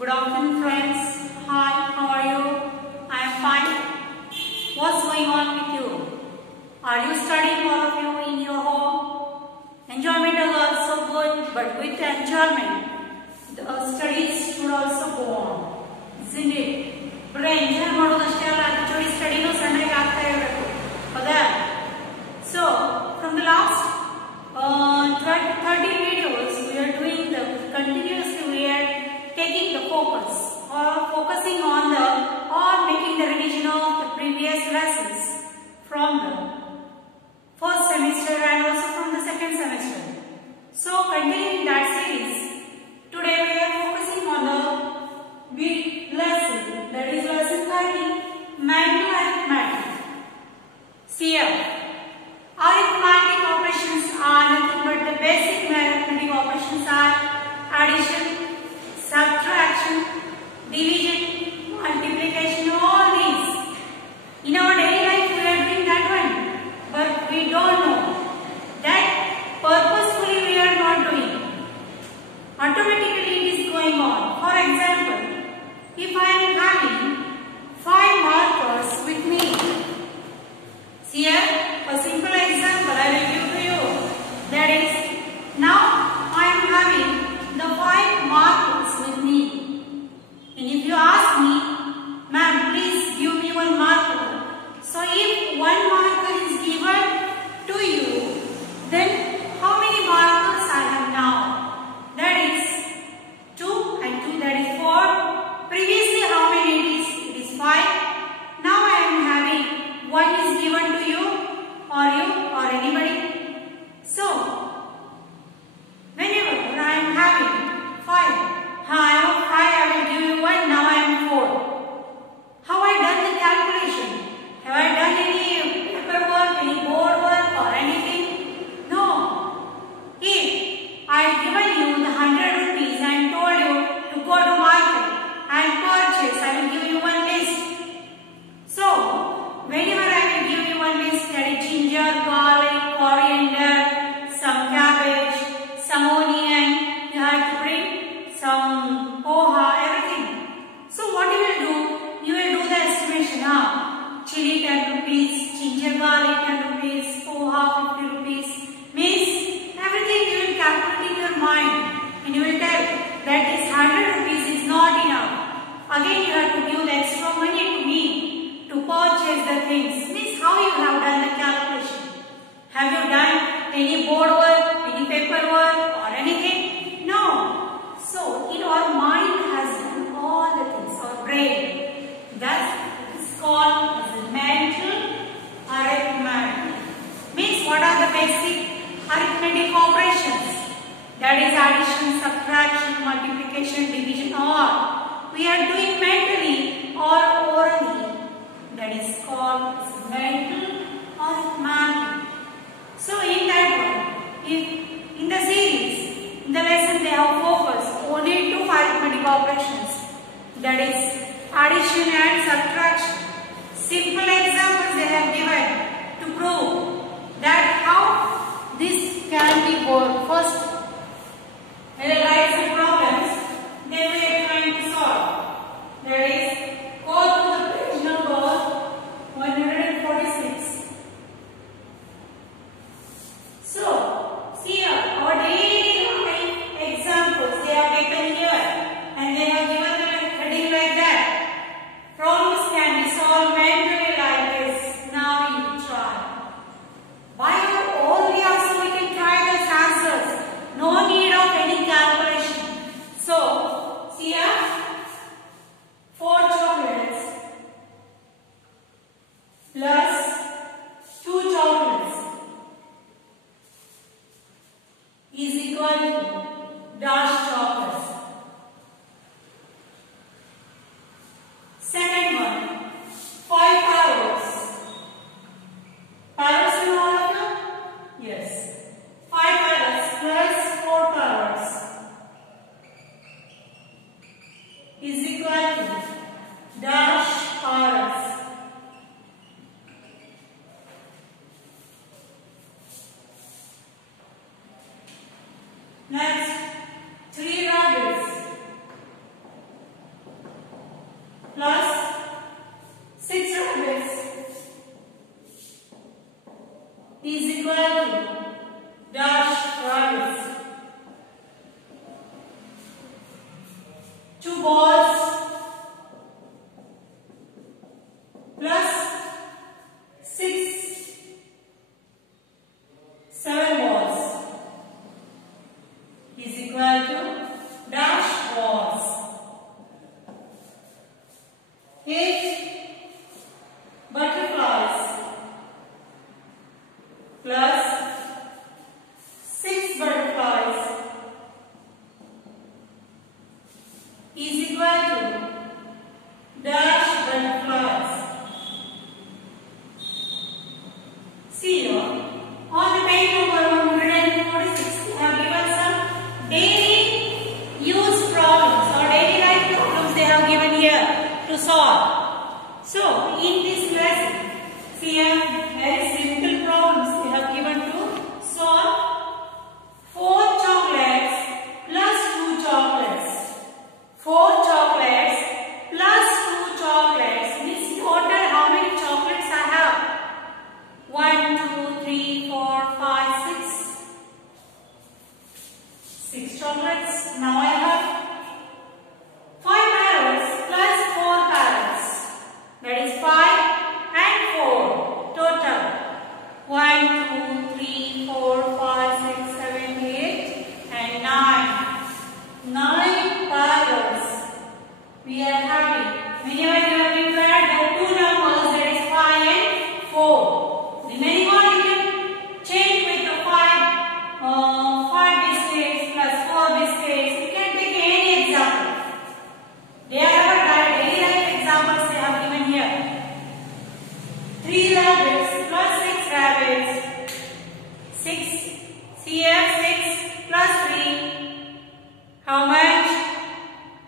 Good afternoon, friends. Hi, how are you? I am fine. What's going on with you? Are you studying, all of you, in your home? Enjoyment is also good, but with enjoyment, the studies should also go on, isn't it? But enjoy ಮಾಡೋದಷ್ಟೇ ಅಲ್ಲ, actually studyನೂ ಸಣ್ಣಗೆ ಆಗ್ತಾ ಇರಬೇಕು, ಹೌದಾ? So, from the last 13 videos, we are doing the continuously. We are taking the focus or focusing on the or making the revision of the previous lessons from the first semester and also from the second semester. So, continuing that series, today we are focusing on the big lesson, that is lesson 30, manual arithmetic. See here. Arithmetic operations are nothing but the basic arithmetic operations are addition, subtraction, division, multiplication, all these. In our daily life we are doing that one, but we don't know that purposefully we are not doing. Automatically it is going on. For example, if I am having 5 markers with me, see here, a simple example I will give to you. That is, now I am having the 5 markers with me. And if you ask me, ma'am, please give me one marker. So if one marker is given to you, then how many markers I have now? That is 2 and 2, that is 4. Previously how many it is? It is 5. Now I am having 1 is given to you or anybody. So, whenever I am having 5, I have 5, I will give you 1, now I am 4. How I done the calculation? Have I done any paperwork, any board work or anything? No. If I have given you the 100 rupees and told you to go to market and purchase, I will give you one list. So, whenever I will give you one list, that is ginger, garlic, coriander, some cabbage, some onion, you have to bring some poha, everything. So what you will do? You will do the estimation. Chili 10 rupees, ginger garlic 10 rupees, poha 50 rupees. Means everything you will calculate in your mind and you will tell that this 100 rupees is not enough. Again you have to give the extra money to me to purchase the things. Means how you have done the calculation. Have you done any board work, any paperwork or anything? No. So in our mind has done all the things, our brain. That is called as mental arithmetic. Means what are the basic arithmetic operations? That is addition, subtraction, multiplication, division, or we are doing mentally or orally. That is called mental arithmetic. So in that one, in the series, in the lesson they have focused only 2 arithmetic operations. That is addition and subtraction. Simple examples they have given to prove that how this can be worked. First, when they write some problems, they were trying to solve. That is, go to the page number 146. So, see here, our daily life examples they have taken here and they have given the heading like that. Problems can be solved mentally like this. Now you try. By your own reaction we can try these answers. No need of any calculation. So, see here, 4 chocolates plus 2 chocolates is equal to dash chocolates. Second one, 5 parrots. Parrots in all of you? Yes. 5 parrots plus 4 parrots is equal to dash parrots. Next, to solve. So in this lesson, see here very simple problems they have given to solve. 4 chocolates plus 2 chocolates. 4 chocolates plus 2 chocolates means total how many chocolates I have? 1, 2, 3, 4, 5, 6. 6 chocolates. Now I have 5 parrots plus 4 parrots. That is 5 and 4 total. 1, 2, 3, 4, 5, 6, 7, 8 and 9. 9 parrots we are having. Whenever you have been read the 2 numbers, that is 5 and 4. Remaining one you can change with the 5 biscuits plus 4 biscuits. You can take any example. They are daily life examples they have given here. 3 rabbits plus 6 rabbits. 6 here 6 plus 3. How much?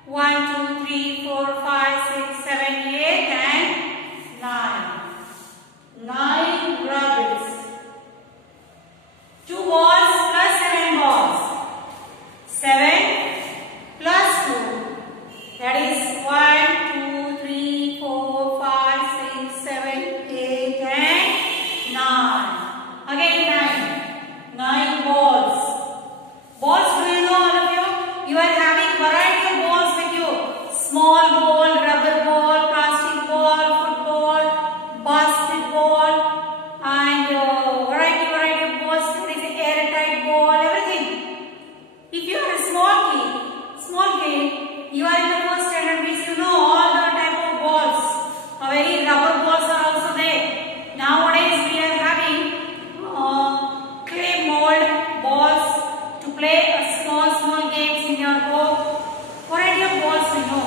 1, 2, 3, 4, 5, 6, 7, 8 and 9. 9 rabbits. 2 balls plus 7 balls. 7 plus 2. That is 1, 2, 3, 4, 5, 6, 7, 8 and 9. Again 9. 9 balls. Balls, do you know all of you? You are having variety of balls with you. Small ball, rubber ball, plastic ball, football, basketball and variety of balls. There is an airtight ball, everything. If you are a small kid, you are in the first standard means you know all the type of balls. Very rubber balls are also there. Nowadays we are having clay mold balls to play small games in your home. Variety of balls we know.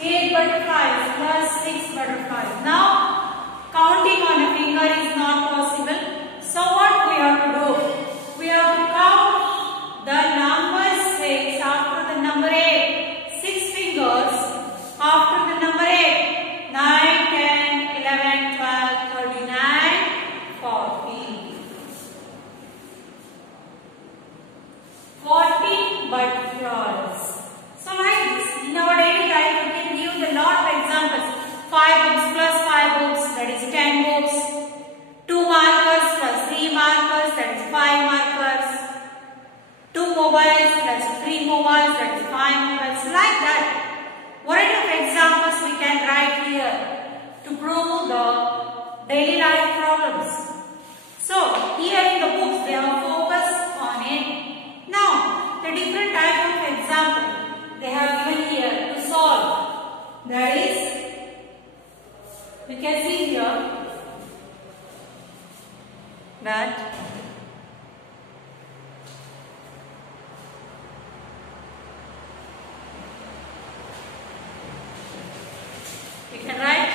8 butterflies plus 6 butterflies. Now counting on a finger is not possible. So what we have to do? We have to count the number 6 after the number 8. 6 fingers after the number 8. 9, 10, 11, 12, 39, 40. 40 butterflies. So like this, in our daily life we can give a lot of examples. 5 books plus 5 books, that is 10 books. 2 markers plus 3 markers, that is 5 markers. 2 mobiles plus 3 mobiles, that is 5 mobiles. Like that, variety of examples we can write here to prove the daily life problems. So here in the books they have focused on it. Now the different type of example they have given here to solve. That is, we can see here that we can write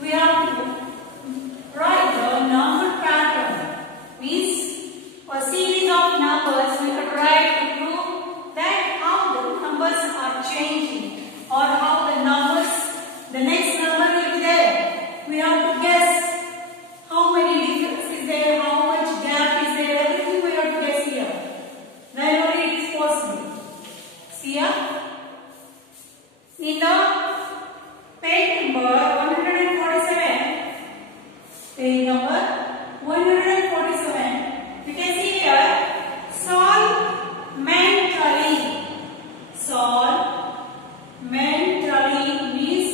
we have to write the number pattern. Means a series of numbers we could write to prove that how the numbers are changing or how the next number will be there. We have to guess how many difference is there, how much gap is there, everything we have to guess here. Then only it is possible. See here? In the page number 147, page number 147, you can see here, solve mentally. Solve mentally means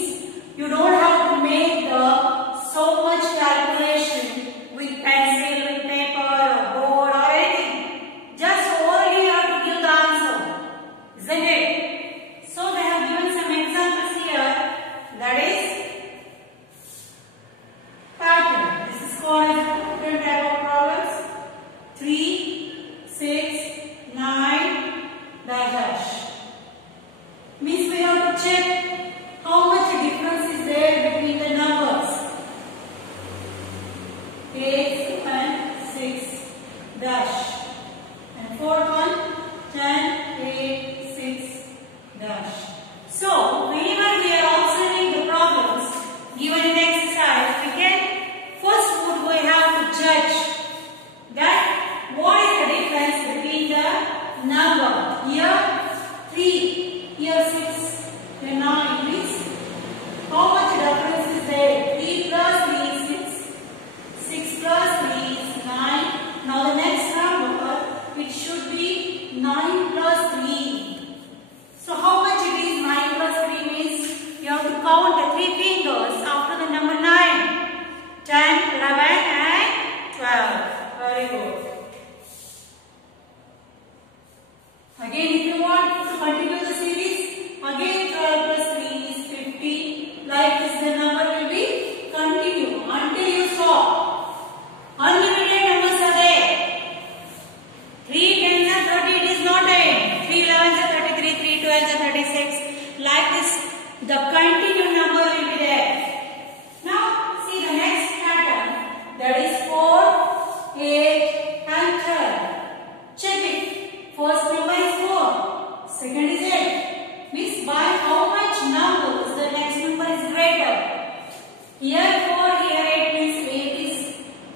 you don't have to make so much calculation with pencil, with paper, or board or anything. Just orally you have to give the answer, isn't it? So they have given some examples here. That is pattern. This is called different type of problems. 3, 6, 9, dash. Means we have to check how much difference is there between the numbers. Here 4, here 8 means 8 is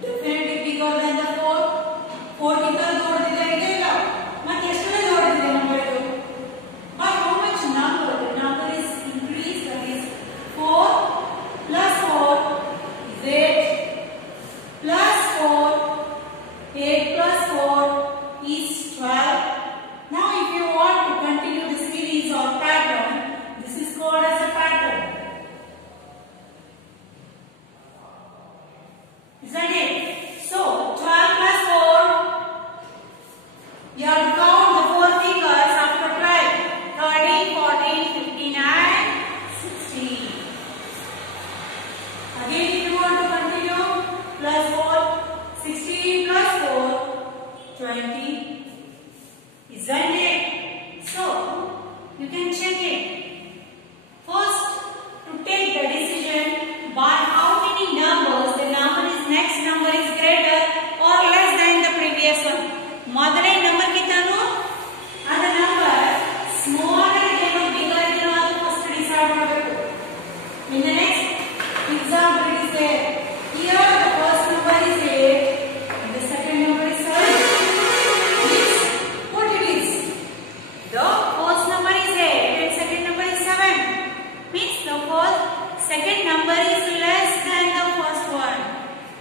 definitely bigger than the 4. 4 ಗಿಂತ ದೊಡ್ಡದಿದೆ ಇದೆ ಇಲ್ಲ ಮತ್ತೆ ಎಷ್ಟನೇ ದೊಡ್ಡದಿದೆ number 2. By how much number? The number is increased, that is 4 plus 4 is 8 plus 4, 8 plus 4 is 12. Now if you want to continue the series or pattern, this is called as a pattern. Isn't it? So 12 plus 4, you have to count the 4 figures after 12. 13, 14, 15 and 16. Again if you want to continue, plus 4, 16 plus 4, 20. Isn't it? So you can check it. First, to take the decision by how many numbers the number is next number is greater or less than the previous one. ಮೊದಲೇ number ಗಿಂತನೂ ಅದ number smaller ಇದೆನೋ bigger ಇದೆನೋ ಅದು first decide ಮಾಡಬೇಕು. In the next example it is there. Here the first number is 8 and the second number is 7. Means what it is? The first number is 8 and second number is 7. Means the second number is less than the first one.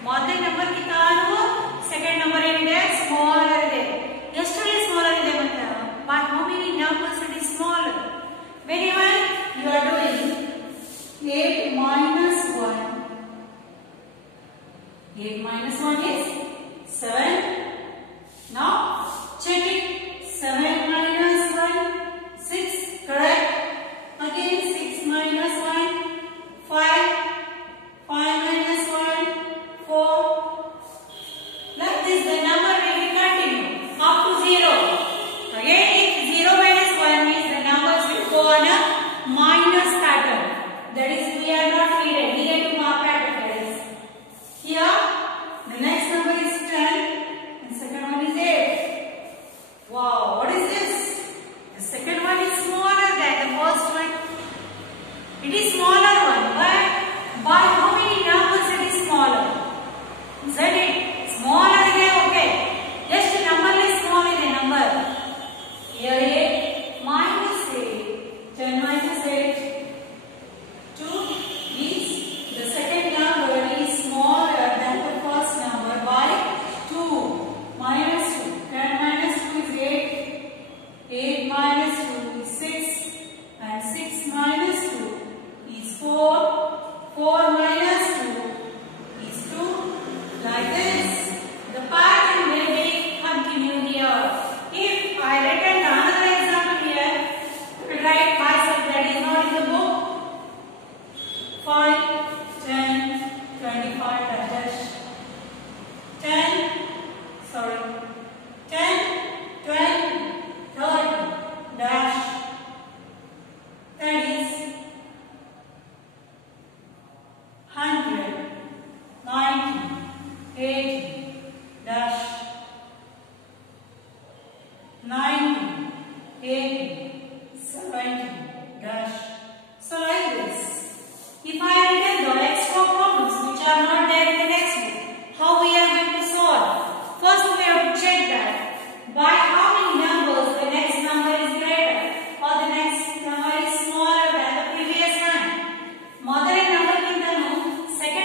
ಮೊದಲನೇ number ಗಿಂತನೂ second number ಏನಿದೆ smaller ಇದೆ. ಎಷ್ಟರಲ್ಲಿ smaller ಇದೆ ಗೊತ್ತಾ? By how many numbers it is smaller? Whenever you are doing 8 minus 1. 8 minus 1 is 7. Now check it. 7 minus 1, 6. Correct. Again 6 minus 1, 5. 5 minus 1, 4. Like this the number will continue up to 0. Again if 0 minus 1 means the numbers will go on a minus pattern. That is we are not needed to mark pattern. That is here the next number is 10 and second one is 8. Wow, what is this? The second one is smaller than the first one. It is smaller one, but by how many numbers it is smaller? Isn't it? Smaller is okay. Just number is small is a number. Here 8 minus 8, 10 minus 8, 2 is the second number is smaller than the first number by 2. Minus 2, 10 minus 2 is 8, 8 minus 2 is 6 and 6 minus 2 is 4, 4 minus 2 is 2. Like this, the pattern will be continued here. If I written another example here, to write myself that is not in the book. 5, 10, 25 dash 10, 20, 30 dash, that is 100, 90, 80 dash 90, 80, 70 dash. So like this. If I write the extra problems which are not there in the textbook, how we are going to solve? First we have to check that by how many numbers the next number is greater or the next number is smaller than the previous one. ಮೊದಲನೇ number ಗಿಂತನೂ second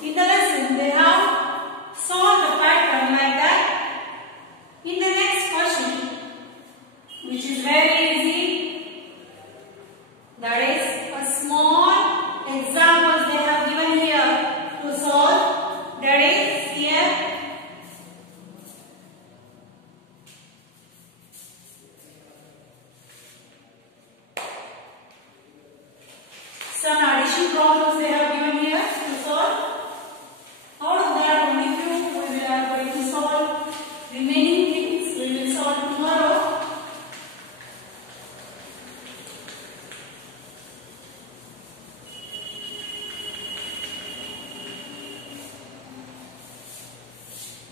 In the lesson, they have solved the pattern like that. In the next question, which is very easy, that is a small examples they have given here to solve. That is here. Some addition problems they have given here to solve. Out of that, only few we are going to solve. Remaining things we will solve tomorrow.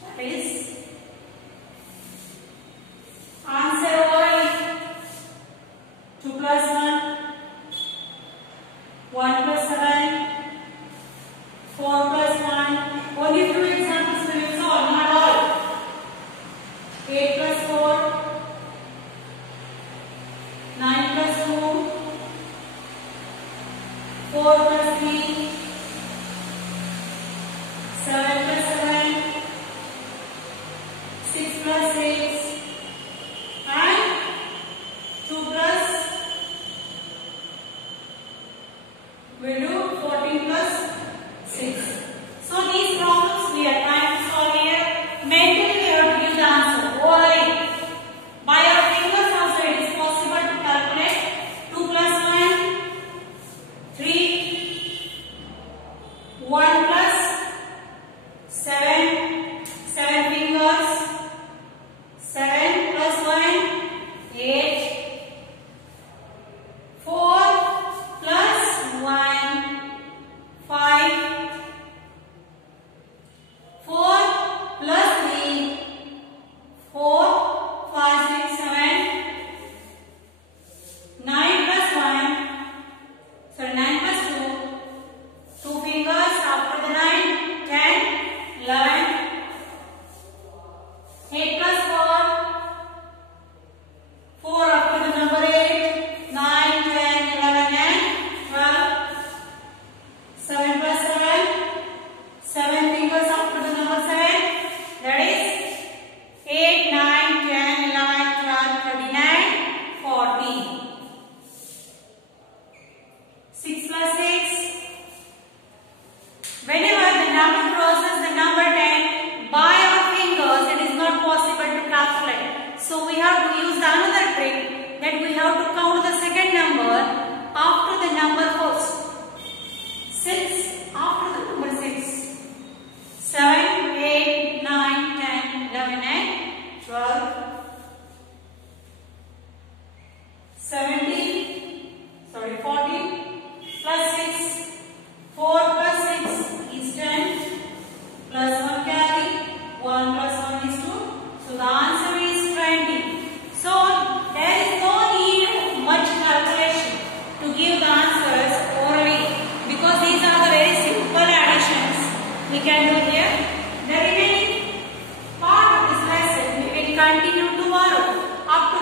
That is answer orally. 2 plus 1. 1 plus 7, 4 plus 1, only few examples we will solve, not all. 8 plus 4, 9 plus 2, 4 plus 3, 7 plus 7, 6 plus 6, and 2 plus we'll do 14 plus 6. So these problems we are trying to solve here. Mentally we have to give the answer orally. By our fingers also it is possible to calculate. 2 plus 1, 3, 1 plus 7, 7 fingers, 7 plus 1, 8, 4 plus 1, 5, 4 plus 3, 4, 5, 6, 7, 9 plus 1, sorry 9 plus 2, 2 fingers after the 9, 10, 11, 8 plus 4, 4 after the number 8, 9, 10, 11 and 12, 7 plus 7, 7 fingers after the number 7, that is 8, 9, 10, 11, 12, 39, 40. 6 plus 6, whenever the number crosses the number 10, by our fingers it is not possible to calculate. So we have to use another trick, that we have to count the second number after the number first. 6 after the number 6. 7, 8, 9, 10, 11 and 12. 40 plus 6. 4 plus 6 is 10. Plus 1 carry. 1 plus 1 is 2. So the answer is 20. So there is no need of much calculation to give the answers orally, because these are the very simple additions we can do here. The remaining part of this lesson we will continue tomorrow. Up to